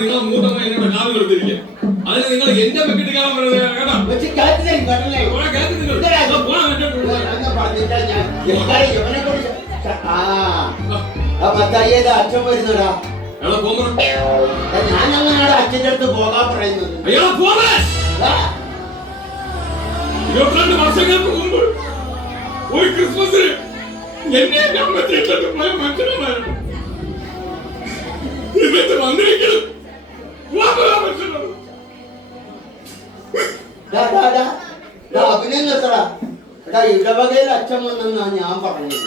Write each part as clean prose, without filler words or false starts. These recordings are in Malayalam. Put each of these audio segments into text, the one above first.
നിങ്ങൾ മൂത്തമ്മ എന്നോട് കാവൽ കൊടുത്തിരിക്കുക. അതിന് നിങ്ങൾ എന്റെ വെക്കിട്ട് കാണാൻ അച്ഛൻ വരുന്നടാ. ഞാൻ അങ്ങനെയാണ് അച്ഛൻ്റെ അടുത്ത് പോകാൻ പറയുന്നത്. 22 വർഷങ്ങൾക്ക് മുമ്പ് ഒരു ക്രിസ്മസിന് എന്നെ അമ്മത്തിട്ടു പോയ മനുഷ്യനാണ് ഇന്നത്തെ വന്നിരിക്കണം. അഭിനയം നിർത്തടാ. എടാ ഇടവകയിൽ അച്ഛൻ വന്നെന്നാണ് ഞാൻ പറഞ്ഞത്.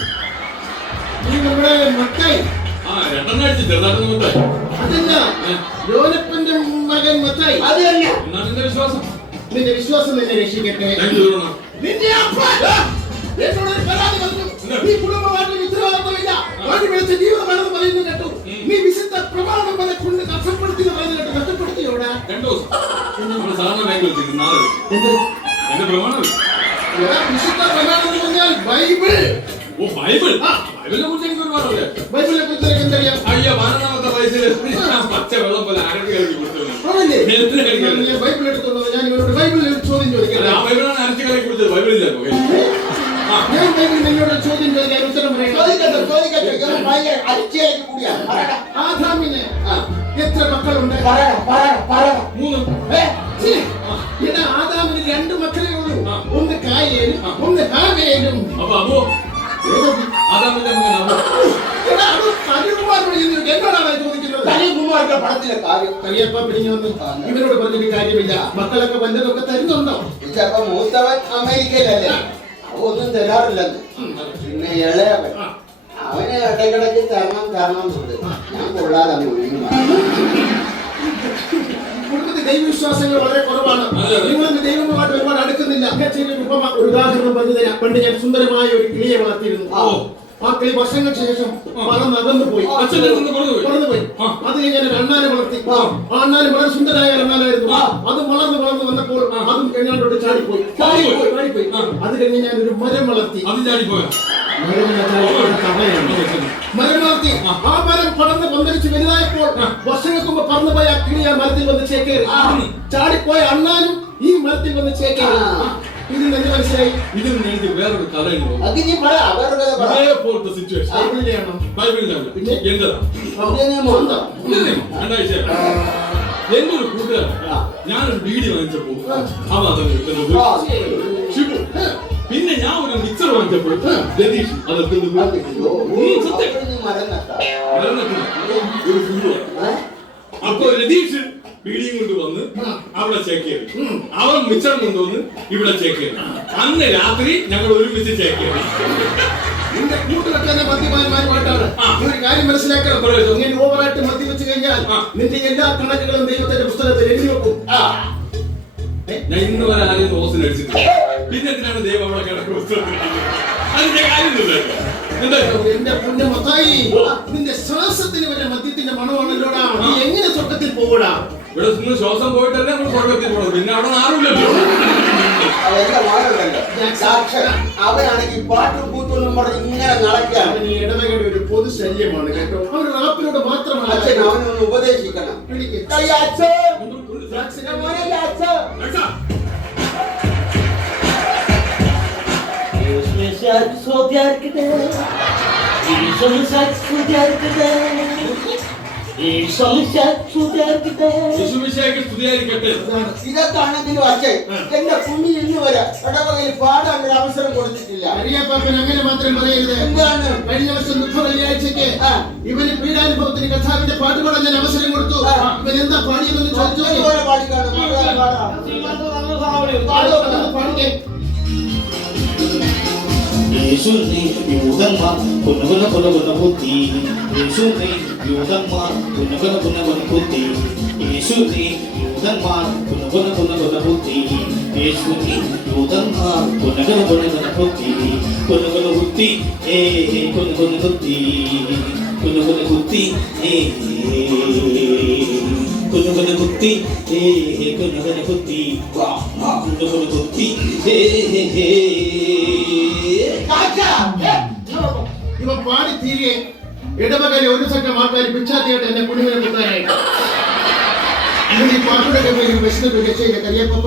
നീ നമ്മുടെ മത്തായി അതല്ല, യോനപ്പന്റെ മകൻ മത്തായി. അത് തന്നെ. നിന്റെ വിശ്വാസം, നിന്റെ വിശ്വാസം നിന്നെ രക്ഷിക്കട്ടെ. നിന്റെ അപ്പൻ എന്നോട് പരാതി പറഞ്ഞു. നീ കുടുംബമായിട്ട് ഉത്തരവാദിത്തമില്ല, വഴി വിളിച്ച ജീവിതമാണെന്ന് പറയുന്നു കേട്ടു. നീ വിശുദ്ധ പ്രമാണം പോലെ കൊണ്ട് കഷ്ടപ്പെടുത്തി പറയുന്നു കേട്ടു. കഷ്ടപ്പെടുത്തിയോടാ? വിശുദ്ധ പ്രമാണം എന്ന് പറഞ്ഞാൽ ബൈബിൾ. ബൈബിളിനെ കുറിച്ച് എനിക്ക് ഒരുപാട് അറിയാം. ബൈബിളിനെ കുറിച്ച് എനിക്ക് എന്തറിയാം? അയ്യോ, 12ാമത്തെ വയസ്സിൽ പച്ച വെള്ളം പോലെ ആരൊക്കെ കലക്കി കൊടുത്തത്. ബൈബിൾ എടുത്തുള്ളത്. ഞാൻ ഇവരോട് ബൈബിളിൽ ഒരു ചോദ്യം ചോദിക്കാം. ആ ബൈബിളാണ് അരച്ച് കലക്കി കൊടുത്തത്. ബൈബിളില്ല. ഞാൻ ബൈബിളിൽ നിന്നോട് ചോദ്യം ചോദിക്കാൻ ഉത്തരം പറയാം. ആദാമിന് എത്ര മക്കളുണ്ട്? 3. എടാ, ആദാമിന് 2 മക്കളേ ഉള്ളൂ. ഒന്ന് കായേലും ഒന്ന് ഹാവേലും. അപ്പൊ ആദാമിന്റെ എന്നോടാണ് ചോദിക്കുന്നത്. ഇവരോട് പറഞ്ഞിട്ട് കാര്യമില്ല. മക്കളൊക്കെ വല്ലതൊക്കെ തരുന്നുണ്ടോ? ചിലപ്പോ മൂത്തവൻ അമേരിക്കയിലല്ലേ, ഒന്നും തരാറില്ലെന്ന്. പിന്നെ ഇളയവൻ അവന് ഇടയ്ക്കിടയ്ക്ക് തരണം ഉണ്ട്. ഞാൻ കൊള്ളാതെ ഒഴിഞ്ഞു. കുടുംബത്തിൽ ദൈവവിശ്വാസങ്ങൾ വളരെ കുറവാണ്. നിങ്ങൾ ദൈവവുമായിട്ട് ഒരുപാട് അടുക്കുന്നില്ല. ഒരു ഉദാഹരണം പറഞ്ഞു തരാം. പണ്ട് ഞാൻ സുന്ദരമായ ഒരു കിളിയെ വളർത്തിയിരുന്നു. ആ കിളി വർഷങ്ങൾക്ക് ശേഷം പറന്നകന്നു പോയി. പറന്നുപോയി. അത് ഞാൻ ഒരു അണ്ണാനെ വളർത്തി. ആ അണ്ണാന് വളരെ സുന്ദരമായ അണ്ണാനായിരുന്നു. അത് വളർന്ന് വന്നപ്പോൾ അതും കെണ്ണാണ്ടോട്ട് ചാടിപ്പോയി. അത് കഴിഞ്ഞ് ഞാൻ ഒരു മരം വളർത്തി. മരം വളർത്തി. ആ മരം പടർന്ന് പന്തലിച്ച് വലുതായപ്പോൾ വർഷങ്ങൾക്ക് മുമ്പ് പറന്നുപോയ ആ കിളി ആ മരത്തിൽ വന്ന് ചേക്കേറി. ചാടിപ്പോയ അണ്ണാനും ഈ മരത്തിൽ വന്ന് ചേക്കേറി. ഇതിൽ എന്ത് മനസ്സിലായി? ഇതിൽ എനിക്ക് വേറൊരു കഥയുണ്ട്. എന്റെ ഒരു കൂട്ടുകാരൻ ഞാനൊരു ബീഡി വാങ്ങിച്ചപ്പോ അവ ഷിബു. പിന്നെ ഞാൻ ഒരു മിക്സർ വാങ്ങിച്ചപ്പോൾ രതീഷ് അപ്പൊ രതീഷ് ബീഡിയും കൊണ്ട് വന്ന് അവിടെ ചേക്കേറി. അവൻ മിച്ചം കൊണ്ടുവന്ന് ഇവിടെ ചേക്കേറി. അന്ന് രാത്രി ഞങ്ങൾ ഒരുമിച്ച് ചേക്കേറി. നിന്റെ കൂട്ടുകെട്ട് മദ്യപാന്മാരുമായിട്ടാണ്. ഒരു കാര്യം മനസ്സിലാക്കണം. ഇങ്ങനെ ഓവറായിട്ട് മദ്യവെച്ച് കഴിഞ്ഞാൽ നിന്റെ എല്ലാ കണക്കുകളും ദൈവത്തിന്റെ പുസ്തകത്തിൽ എഴുതി വെക്കും. ഞാൻ ഇന്ന് വരെ ആരെയും റോസിന് അടിച്ചിട്ടില്ല. പിന്നെ എന്തിനാണ് ദൈവം അവിടെ കിടക്കുന്ന പുസ്തകത്തിൽ? അതിന്റെ കാര്യമില്ല. എന്റെ പുണ്യ മത്തായി, നിന്റെ ശ്വാസത്തിന് വരെ മദ്യത്തിന്റെ മണമാണല്ലോടാ. നീ എങ്ങനെ സ്വർഗത്തിൽ പോകൂടാ? ഇവിടെ നിന്ന് ശ്വാസം പോയിട്ടല്ലേ നമ്മൾ സ്വർഗത്തിൽ പോകണം. പിന്നെ അവിടെ ആരുമില്ലല്ലോ. അവരാണെങ്കിൽ പാട്ടും കൂട്ടൊന്നും പറഞ്ഞ് ഇങ്ങനെ നടക്കുകയാണ്. ഈ ഇടവകയുടെ ഒരു പൊതു ശല്യമാണ് കേട്ടോ. അവർ റാപ്പിനോട് മാത്രമാണ്. അച്ഛൻ അവനൊന്ന് ഉപദേശിക്കണം. ഇതൊക്കെയാണെങ്കിലും അച്ഛൻ എന്റെ കുഞ്ഞി ഇന്ന് വരെ ഇടവകയിൽ പാടാൻ ഒരു അവസരം കൊടുത്തിട്ടില്ല. അരിയപ്പാപ്പൻ അങ്ങനെ മാത്രം പറയരുത്. എന്താണ്? കഴിഞ്ഞ വർഷം ദുഃഖ വെള്ളിയാഴ്ചക്ക് ഇവന് പീഡാനുഭവത്തിന് കഥാവിന്റെ പാട്ട് പാടാൻ ഞാൻ അവസരം കൊടുത്തു. ഇവൻ എന്താ പാടിയതെന്ന് ചോദിച്ചു. യേശുവിനെ യൂതന്മാർ പുനഃപുന ബുദ്ധി. യേശുവിനെ യൂതന്മാർ പുനഃപുന ബുദ്ധി. യേശുവിനെ യൂതന്മാർ പുനഃപുന ബുദ്ധി. യേശുവിനെ യൂതന്മാർ പുനഃപുന ബുദ്ധി. പുനഃപുന ബുദ്ധി പുനഃപുന ബുദ്ധി. പുനഃപുന ബുദ്ധി പുനഃപുന ബുദ്ധി പുനഃപുന ബുദ്ധി. പുനഃപുന ബുദ്ധി ഇവ പാടി തീരെ ഇടവകയിലെ ഒരു സംഘം ആൾക്കാർ പിച്ചാത്തിയായിട്ട് എന്നെ കുഞ്ഞുവിനെ കുത്താനായിട്ട്. അങ്ങനെ ഈ പാട്ടുടെ പേര് വിഷ്ണു രക്ഷയില്ല കരിയപ്പ